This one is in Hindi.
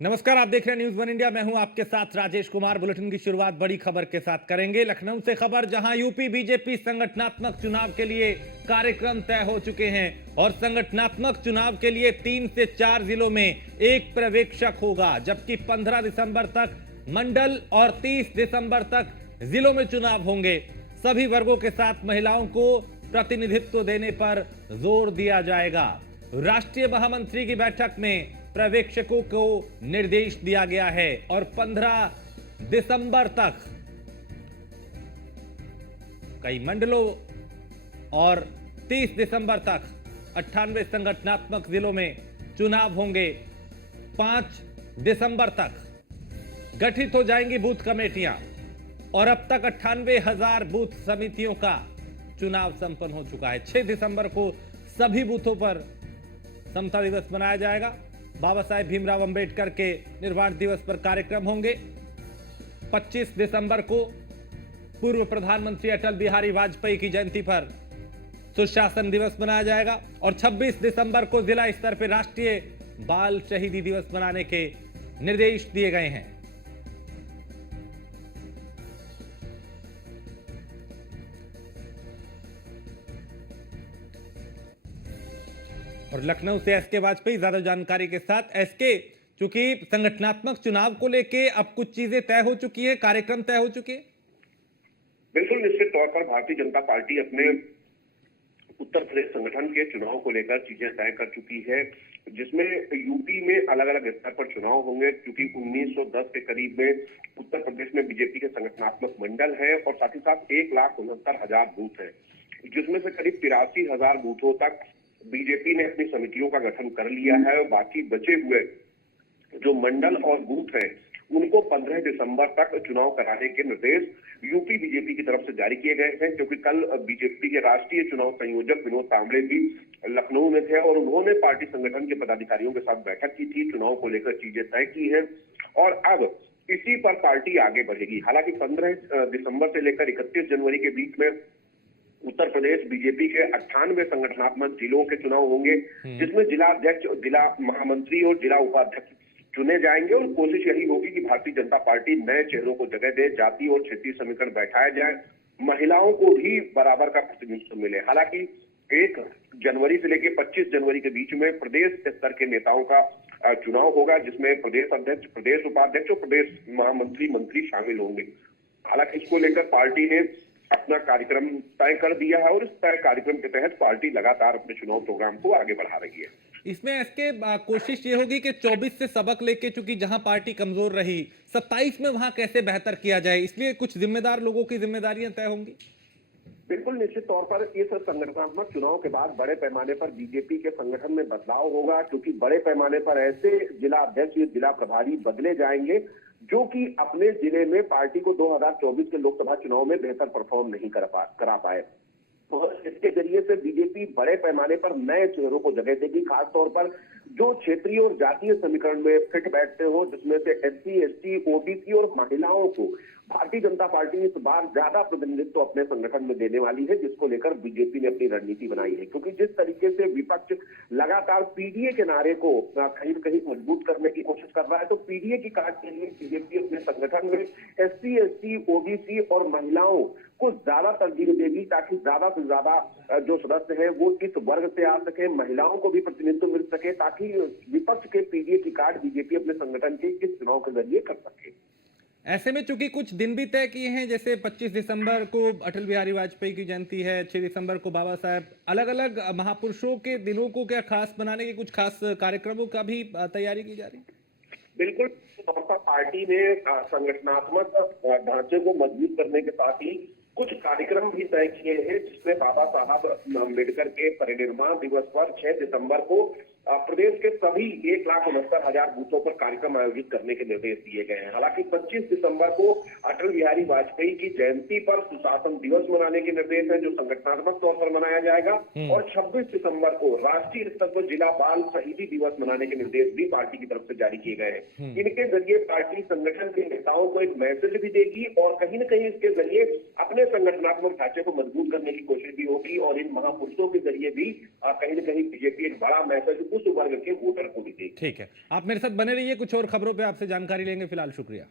नमस्कार, आप देख रहे हैं न्यूज वन इंडिया। मैं हूं आपके साथ राजेश कुमार। बुलेटिन की शुरुआत बड़ी खबर के साथ करेंगे। लखनऊ से खबर, जहां यूपी बीजेपी संगठनात्मक चुनाव के लिए कार्यक्रम तय हो चुके हैं और संगठनात्मक चुनाव के लिए 3 से 4 जिलों में एक पर्यवेक्षक होगा, जबकि 15 दिसंबर तक मंडल और 30 दिसंबर तक जिलों में चुनाव होंगे। सभी वर्गों के साथ महिलाओं को प्रतिनिधित्व देने पर जोर दिया जाएगा। राष्ट्रीय महामंत्री की बैठक में पर्यवेक्षकों को निर्देश दिया गया है और 15 दिसंबर तक कई मंडलों और 30 दिसंबर तक 98 संगठनात्मक जिलों में चुनाव होंगे। 5 दिसंबर तक गठित हो जाएंगी बूथ कमेटियां और अब तक 98,000 बूथ समितियों का चुनाव संपन्न हो चुका है। 6 दिसंबर को सभी बूथों पर समता दिवस मनाया जाएगा। बाबा साहेब भीमराव अंबेडकर के निर्वाण दिवस पर कार्यक्रम होंगे। 25 दिसंबर को पूर्व प्रधानमंत्री अटल बिहारी वाजपेयी की जयंती पर सुशासन दिवस मनाया जाएगा और 26 दिसंबर को जिला स्तर पर राष्ट्रीय बाल शहीदी दिवस मनाने के निर्देश दिए गए हैं। और लखनऊ से एसके वाजपेयी ज्यादा जानकारी के साथ। एसके, चूंकि संगठनात्मक चुनाव को लेके अब कुछ चीजें तय हो चुकी है, कार्यक्रम तय हो चुके हैं। बिल्कुल निश्चित तौर पर भारतीय जनता पार्टी अपने उत्तर प्रदेश संगठन के चुनाव को लेकर चीजें तय कर चुकी है, जिसमें यूपी में अलग अलग स्तर पर चुनाव होंगे, क्योंकि 1910 के करीब में उत्तर प्रदेश में बीजेपी के संगठनात्मक मंडल है और साथ ही साथ 1,69,000 बूथ है, जिसमें से करीब 83,000 बूथों तक बीजेपी ने अपनी समितियों का गठन कर लिया है और बाकी बचे हुए जो मंडल और बूथ हैं उनको 15 दिसंबर तक चुनाव कराने के निर्देश यूपी बीजेपी की तरफ से जारी किए गए हैं। क्योंकि कल बीजेपी के राष्ट्रीय चुनाव संयोजक विनोद तांबड़े भी लखनऊ में थे और उन्होंने पार्टी संगठन के पदाधिकारियों के साथ बैठक की थी, चुनाव को लेकर चीजें तय की है और अब इसी पर पार्टी आगे बढ़ेगी। हालांकि 15 दिसंबर से लेकर 31 जनवरी के बीच में उत्तर प्रदेश बीजेपी के 98 संगठनात्मक जिलों के चुनाव होंगे, जिसमें जिला अध्यक्ष, जिला महामंत्री और जिला उपाध्यक्ष चुने जाएंगे और कोशिश यही होगी कि भारतीय जनता पार्टी नए चेहरों को जगह दे, जाति और क्षेत्रीय समीकरण बैठाया जाए, महिलाओं को भी बराबर का प्रतिनिधित्व मिले। हालांकि 1 जनवरी से लेकर 25 जनवरी के बीच में प्रदेश स्तर के नेताओं का चुनाव होगा, जिसमें प्रदेश अध्यक्ष, प्रदेश उपाध्यक्ष और प्रदेश महामंत्री, मंत्री शामिल होंगे। हालांकि इसको लेकर पार्टी ने अपना कार्यक्रम तय कर दिया है और इस तय कार्यक्रम के तहत पार्टी लगातार अपने चुनाव प्रोग्राम को आगे बढ़ा रही है। इसमें इसके कोशिश ये होगी कि 24 से सबक लेके, चूंकि जहां पार्टी कमजोर रही, 27 में वहां कैसे बेहतर किया जाए, इसलिए कुछ जिम्मेदार लोगों की जिम्मेदारियां तय होंगी। बिल्कुल निश्चित तौर पर इस संगठनात्मक चुनाव के बाद बड़े पैमाने पर बीजेपी के संगठन में बदलाव होगा, क्योंकि बड़े पैमाने पर ऐसे जिला अध्यक्ष, जिला प्रभारी बदले जाएंगे जो कि अपने जिले में पार्टी को 2024 के लोकसभा चुनाव में बेहतर परफॉर्म नहीं करा पाए। और इसके जरिए से बीजेपी बड़े पैमाने पर नए चेहरों को जगह देगी, खासतौर पर जो क्षेत्रीय और जातीय समीकरण में फिट बैठते हो, जिसमें से एससी, एसटी, ओबीसी और महिलाओं को भारतीय जनता पार्टी इस बार ज्यादा प्रतिनिधित्व अपने संगठन में देने वाली है, जिसको लेकर बीजेपी ने अपनी रणनीति बनाई है। क्योंकि जिस तरीके से विपक्ष लगातार पीडीए के नारे को कहीं न कहीं मजबूत करने की कोशिश कर रहा है, तो पीडीए की काट के लिए बीजेपी अपने संगठन में एससी, एसटी, ओबीसी और महिलाओं को ज्यादा तरजीह देगी, ताकि ज्यादा से ज्यादा जो सदस्य हैं वो इस वर्ग से आ सके, महिलाओं को भी प्रतिनिधित्व मिल सके, ताकि विपक्ष के पीडीए की काट बीजेपी अपने संगठन के इस चुनाव के जरिए कर सके। ऐसे में चूंकि कुछ दिन भी तय किए हैं, जैसे 25 दिसंबर को अटल बिहारी वाजपेयी की जयंती है, 6 दिसंबर को बाबा साहेब, अलग अलग महापुरुषों के दिनों को क्या खास बनाने के कुछ खास कार्यक्रमों का भी तैयारी की जा रही है। बिल्कुल तौर पर पार्टी ने संगठनात्मक ढांचे को मजबूत करने के साथ ही कुछ कार्यक्रम भी तय किए हैं, जिसमें बाबा साहब अम्बेडकर के परिनिर्वाण दिवस पर 6 दिसंबर को प्रदेश के सभी 1,69,000 बूथों पर कार्यक्रम आयोजित करने के निर्देश दिए गए हैं। हालांकि 25 दिसंबर को अटल बिहारी वाजपेयी की जयंती पर सुशासन दिवस मनाने के निर्देश हैं, जो संगठनात्मक तौर पर मनाया जाएगा और 26 दिसंबर को राष्ट्रीय स्तर पर जिला बाल शहीदी दिवस मनाने के निर्देश भी पार्टी की तरफ से जारी किए गए हैं। इनके जरिए पार्टी संगठन के नेताओं को एक मैसेज भी देगी और कहीं न कहीं इसके जरिए अपने संगठनात्मक ढांचे को मजबूत करने की कोशिश भी होगी और इन महापुरुषों के जरिए भी कहीं न कहीं बीजेपी एक बड़ा मैसेज उस वर्ग के वोटर को भी देगी। ठीक है, आप मेरे साथ बने रहिए, कुछ और खबरों पे आपसे जानकारी लेंगे। फिलहाल शुक्रिया।